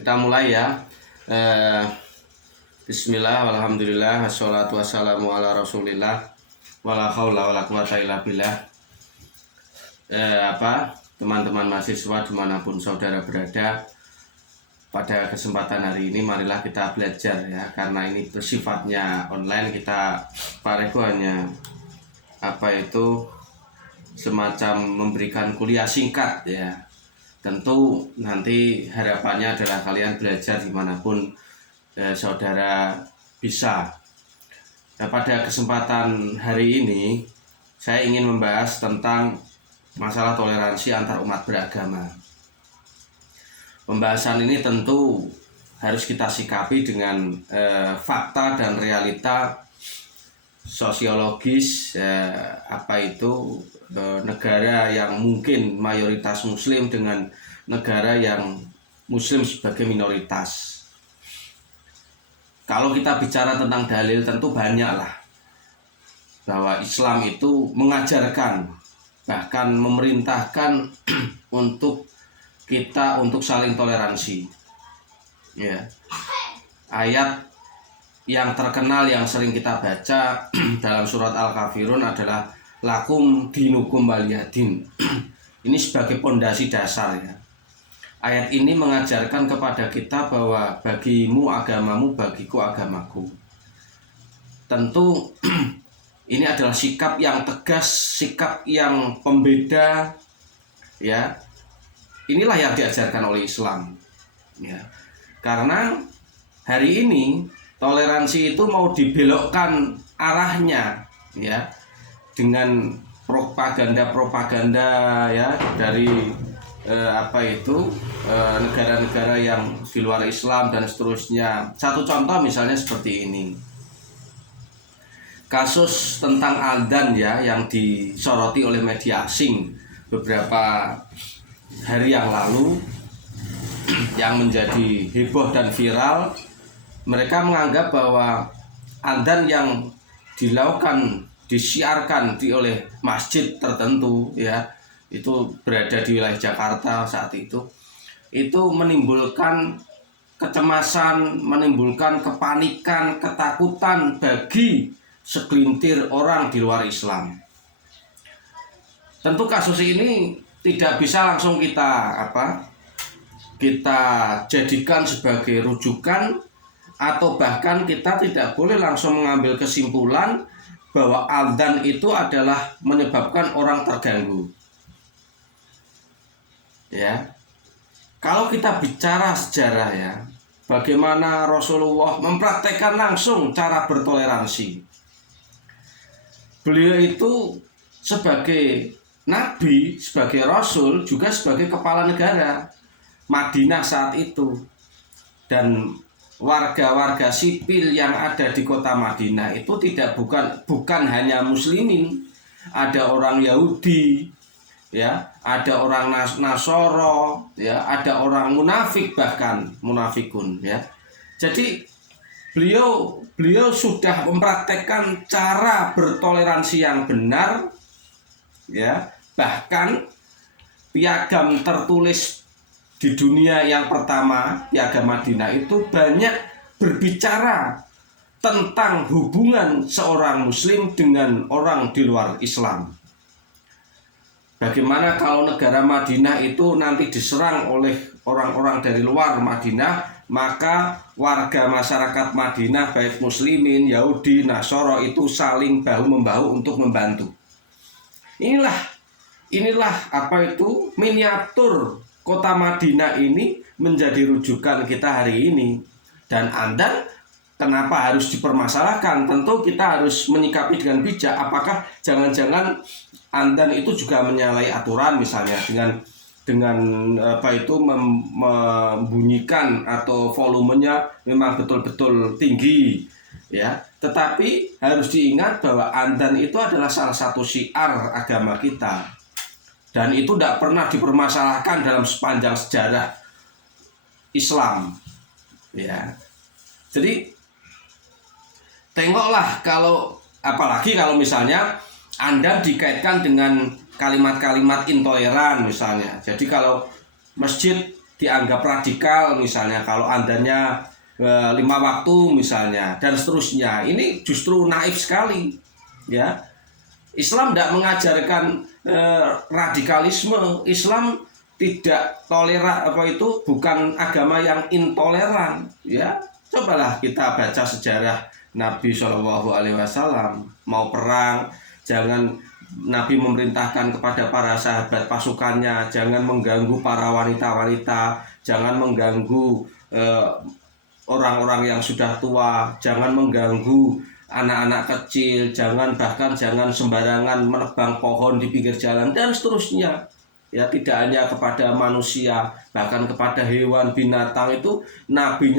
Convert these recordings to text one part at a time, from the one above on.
Kita mulai ya. Bismillah, alhamdulillah, wassalatu wassalamu ala rasulillah, wala haula wala quwata illa billah. Teman-teman mahasiswa dimanapun saudara berada, pada kesempatan hari ini marilah kita belajar ya, karena ini bersifatnya online. Kita Pak Reko hanya semacam memberikan kuliah singkat ya. Tentu nanti harapannya adalah kalian belajar dimanapun saudara bisa. Nah, pada kesempatan hari ini saya ingin membahas tentang masalah toleransi antar umat beragama. Pembahasan ini tentu harus kita sikapi dengan fakta dan realita sosiologis, negara yang mungkin mayoritas muslim dengan negara yang muslim sebagai minoritas. Kalau kita bicara tentang dalil, tentu banyaklah bahwa Islam itu mengajarkan, bahkan memerintahkan untuk kita untuk saling toleransi ya. Ayat yang terkenal yang sering kita baca dalam surat Al-Kafirun adalah lakum dinukum waliyadin. Ini sebagai pondasi dasar ya. Ayat ini mengajarkan kepada kita bahwa bagimu agamamu, bagiku agamaku. Tentu ini adalah sikap yang tegas, sikap yang pembeda ya. Inilah yang diajarkan oleh Islam ya. Karena hari ini toleransi itu mau dibelokkan arahnya ya, dengan propaganda ya dari negara-negara yang di luar Islam dan seterusnya. Satu contoh misalnya seperti ini, kasus tentang adzan ya, yang disoroti oleh media asing beberapa hari yang lalu, yang menjadi heboh dan viral. Mereka menganggap bahwa adzan yang disiarkan oleh masjid tertentu ya, itu berada di wilayah Jakarta saat itu menimbulkan kecemasan, menimbulkan kepanikan, ketakutan bagi segelintir orang di luar Islam. Tentu kasus ini tidak bisa langsung kita jadikan sebagai rujukan, atau bahkan kita tidak boleh langsung mengambil kesimpulan bahwa adzan itu adalah menyebabkan orang terganggu. Ya. Kalau kita bicara sejarah ya, bagaimana Rasulullah mempraktekkan langsung cara bertoleransi. Beliau itu sebagai nabi, sebagai rasul, juga sebagai kepala negara Madinah saat itu. Dan warga-warga sipil yang ada di kota Madinah itu bukan hanya muslimin, ada orang Yahudi ya, ada orang Nasoro ya, ada orang munafik, bahkan munafikun ya. Jadi beliau sudah mempraktekkan cara bertoleransi yang benar ya. Bahkan piagam tertulis di dunia yang pertama, piagam Madinah, itu banyak berbicara tentang hubungan seorang muslim dengan orang di luar Islam. Bagaimana kalau negara Madinah itu nanti diserang oleh orang-orang dari luar Madinah, maka warga masyarakat Madinah baik muslimin, Yahudi, Nasoro itu saling bahu-membahu untuk membantu. Inilah miniatur kota Madinah ini menjadi rujukan kita hari ini. Dan adzan kenapa harus dipermasalahkan? Tentu kita harus menyikapi dengan bijak. Apakah jangan-jangan adzan itu juga menyalahi aturan, misalnya dengan membunyikan atau volumenya memang betul-betul tinggi ya. Tetapi harus diingat bahwa adzan itu adalah salah satu syiar agama kita, dan itu tidak pernah dipermasalahkan dalam sepanjang sejarah Islam ya. Jadi tengoklah, apalagi kalau misalnya Anda dikaitkan dengan kalimat-kalimat intoleran misalnya. Jadi kalau masjid dianggap radikal misalnya kalau adanya 5 waktu misalnya dan seterusnya. Ini justru naif sekali, ya. Islam tidak mengajarkan radikalisme. Islam tidak toleran, bukan agama yang intoleran, ya. Cobalah kita baca sejarah Nabi Shallallahu Alaihi Wasallam. Mau perang, jangan, Nabi memerintahkan kepada para sahabat pasukannya, jangan mengganggu para wanita-wanita, jangan mengganggu orang-orang yang sudah tua, jangan mengganggu anak-anak kecil, bahkan jangan sembarangan menebang pohon di pinggir jalan dan seterusnya. Ya, tidak hanya kepada manusia, bahkan kepada hewan, binatang. Itu nabi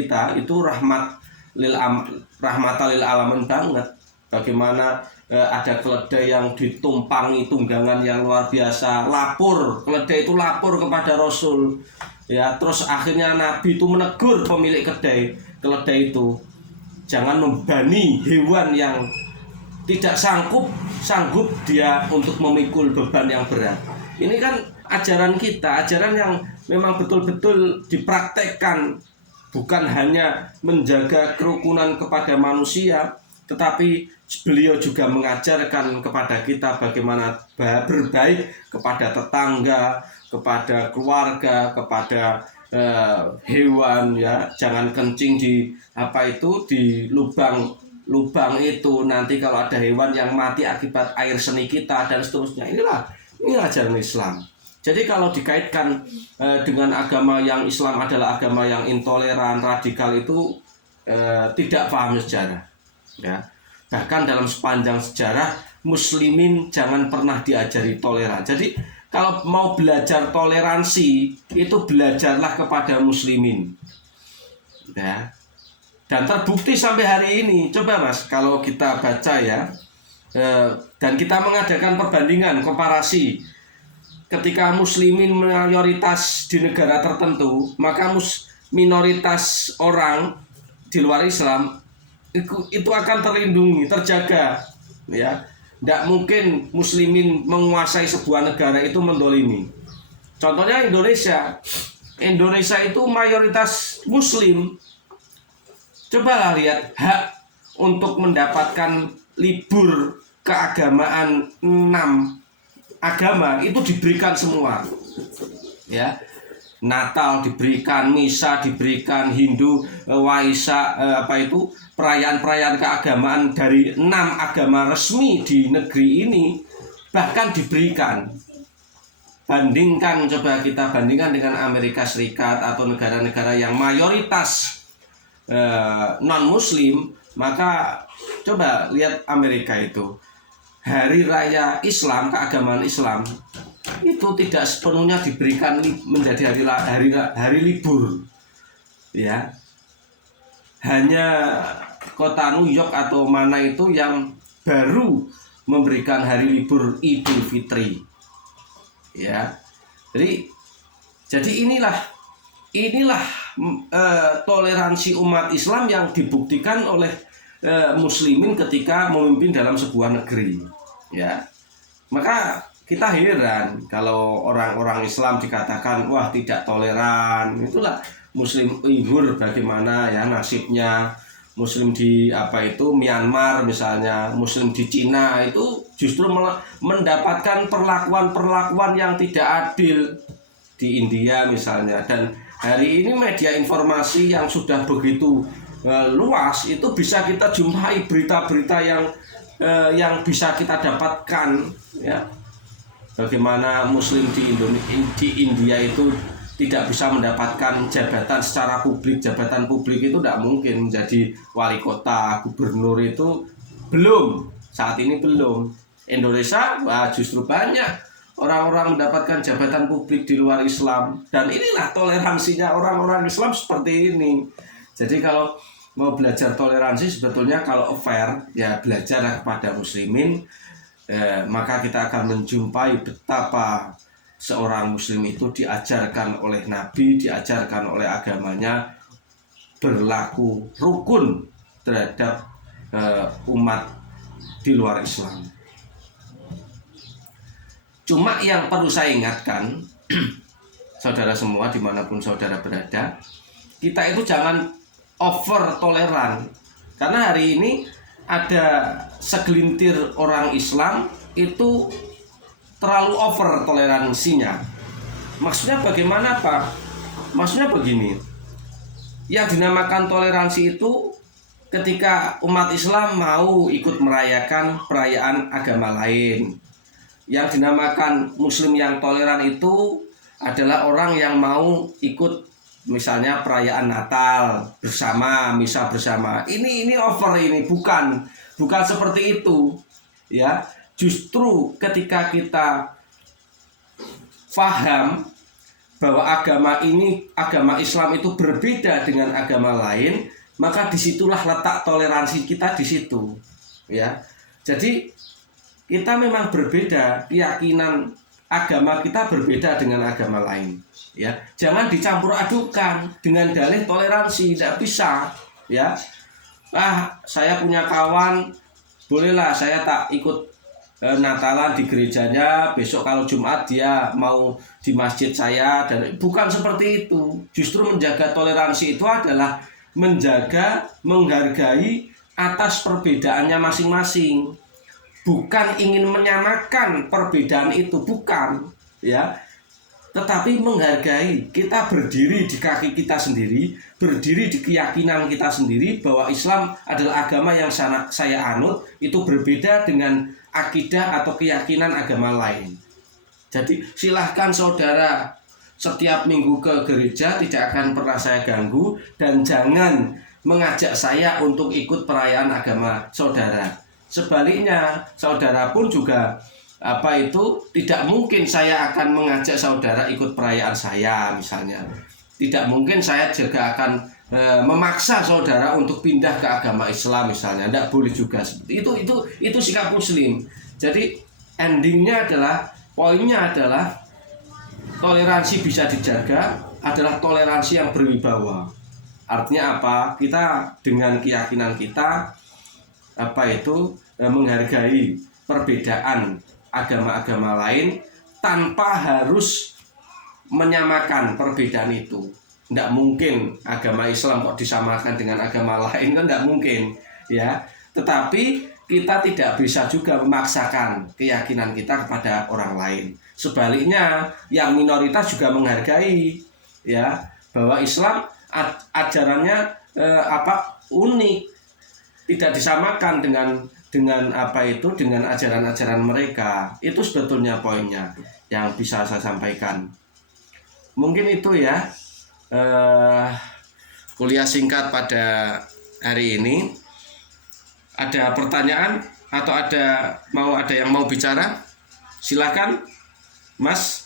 kita itu rahmatan lil alamin banget. Bagaimana ada keledai yang ditumpangi tunggangan yang luar biasa, keledai itu lapor kepada Rasul, ya. Terus akhirnya Nabi itu menegur pemilik keledai itu, jangan membebani hewan yang tidak sanggup dia untuk memikul beban yang berat. Ini kan ajaran kita, ajaran yang memang betul-betul dipraktekkan, bukan hanya menjaga kerukunan kepada manusia, tetapi beliau juga mengajarkan kepada kita bagaimana berbaik kepada tetangga, kepada keluarga, kepada hewan, ya. Jangan kencing di lubang itu, nanti kalau ada hewan yang mati akibat air seni kita dan seterusnya. Ini ajaran Islam. Jadi kalau dikaitkan dengan agama yang Islam adalah agama yang intoleran, radikal, itu tidak paham sejarah, ya. Bahkan dalam sepanjang sejarah muslimin jangan pernah diajari toleran. Jadi kalau mau belajar toleransi, itu belajarlah kepada muslimin, ya. Dan terbukti sampai hari ini. Coba Mas, kalau kita baca, ya, dan kita mengadakan perbandingan, komparasi, ketika muslimin mayoritas di negara tertentu, maka minoritas orang di luar Islam itu akan terlindungi, terjaga, ya. Tidak mungkin muslimin menguasai sebuah negara itu mendolimi. Contohnya Indonesia itu mayoritas muslim. Cobalah lihat, hak untuk mendapatkan libur keagamaan 6 agama itu diberikan semua, ya. Natal diberikan, misa diberikan, Hindu, Waisak, perayaan-perayaan keagamaan dari 6 agama resmi di negeri ini bahkan diberikan. Kita bandingkan dengan Amerika Serikat atau negara-negara yang mayoritas non-muslim. Maka coba lihat Amerika itu, hari raya Islam, keagamaan Islam itu tidak sepenuhnya diberikan menjadi hari libur, ya. Hanya kota New York atau mana itu yang baru memberikan hari libur Idul Fitri, ya. Jadi inilah toleransi umat Islam yang dibuktikan oleh muslimin ketika memimpin dalam sebuah negeri, ya. Maka kita heran kalau orang-orang Islam dikatakan wah tidak toleran. Itulah Muslim Uighur bagaimana, ya, nasibnya. Muslim di Myanmar misalnya, Muslim di Cina itu justru mendapatkan perlakuan yang tidak adil di India misalnya. Dan hari ini media informasi yang sudah begitu luas, itu bisa kita jumpai berita-berita yang bisa kita dapatkan, ya. Bagaimana Muslim di India itu tidak bisa mendapatkan jabatan secara publik. Jabatan publik itu tidak mungkin menjadi wali kota, gubernur, itu saat ini belum. Indonesia justru banyak orang-orang mendapatkan jabatan publik di luar Islam. Dan inilah toleransinya orang-orang Islam seperti ini. Jadi kalau mau belajar toleransi, sebetulnya kalau fair, ya belajarlah kepada muslimin. Maka kita akan menjumpai betapa seorang muslim itu diajarkan oleh Nabi, diajarkan oleh agamanya berlaku rukun terhadap umat di luar Islam. Cuma yang perlu saya ingatkan, saudara semua dimanapun saudara berada, kita itu jangan over toleran. Karena hari ini ada segelintir orang Islam itu terlalu over toleransinya. Maksudnya bagaimana Pak? Maksudnya begini, yang dinamakan toleransi itu ketika umat Islam mau ikut merayakan perayaan agama lain. Yang dinamakan Muslim yang toleran itu adalah orang yang mau ikut misalnya perayaan Natal bersama, misa bersama. Ini over, ini bukan seperti itu, ya. Justru ketika kita paham bahwa agama Islam itu berbeda dengan agama lain, maka disitulah letak toleransi kita di situ, ya. Jadi kita memang berbeda, keyakinan agama kita berbeda dengan agama lain, ya. Jangan dicampur adukan dengan dalih toleransi, tidak bisa, ya. Saya punya kawan, bolehlah saya tak ikut Natalan di gerejanya, besok kalau Jumat dia mau di masjid saya, dan bukan seperti itu. Justru menjaga toleransi itu adalah menghargai atas perbedaannya masing-masing. Bukan ingin menyamakan perbedaan itu, bukan, ya. Tetapi menghargai, kita berdiri di kaki kita sendiri, berdiri di keyakinan kita sendiri bahwa Islam adalah agama yang saya anut, itu berbeda dengan akidah atau keyakinan agama lain. Jadi silahkan saudara setiap minggu ke gereja, tidak akan pernah saya ganggu, dan jangan mengajak saya untuk ikut perayaan agama saudara. Sebaliknya, saudara pun juga tidak mungkin saya akan mengajak saudara ikut perayaan saya misalnya. Tidak mungkin saya juga akan memaksa saudara untuk pindah ke agama Islam misalnya. Tidak boleh juga seperti itu sikap Muslim. Jadi endingnya adalah, poinnya adalah toleransi bisa dijaga adalah toleransi yang berwibawa. Artinya apa? Kita dengan keyakinan kita menghargai perbedaan agama-agama lain tanpa harus menyamakan perbedaan itu. Tidak mungkin agama Islam kok disamakan dengan agama lain, kan tidak mungkin, ya. Tetapi kita tidak bisa juga memaksakan keyakinan kita kepada orang lain. Sebaliknya, yang minoritas juga menghargai, ya, bahwa Islam ajarannya unik, tidak disamakan dengan ajaran-ajaran mereka. Itu sebetulnya poinnya yang bisa saya sampaikan. Mungkin itu ya kuliah singkat pada hari ini. Ada pertanyaan atau ada yang mau bicara? Silakan, Mas.